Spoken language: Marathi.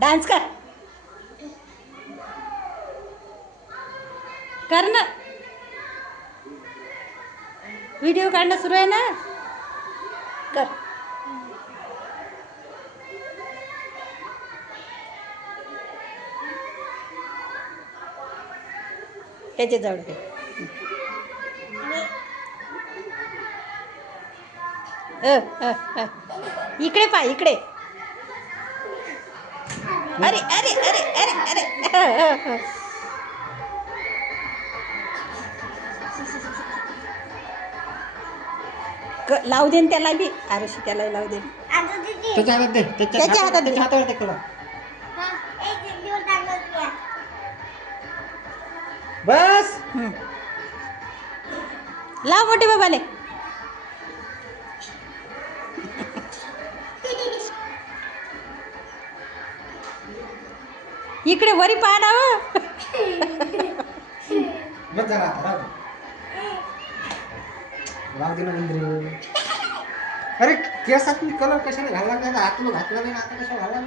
डान्स कर कर ना. व्हिडिओ काढणं सुरू आहे ना. कर. त्याच्या जवळ घे. इकडे पाय इकडे. अरे अरे अरे अरे अरे. लावू दे त्याला बी. आरुषी त्याला लावू दे. त्याच्या हातात दे. त्याच्या हातात दे. त्याच्या हातावर दे थोडं. बस. लाव मोठे बाबाले. इकडे वरी पाहा ना. बस जरा आता राहू दे ना इंद्र. अरे केसात कलर कशाला घालला नाही. हातला घातला नाही आता कशाला घालला.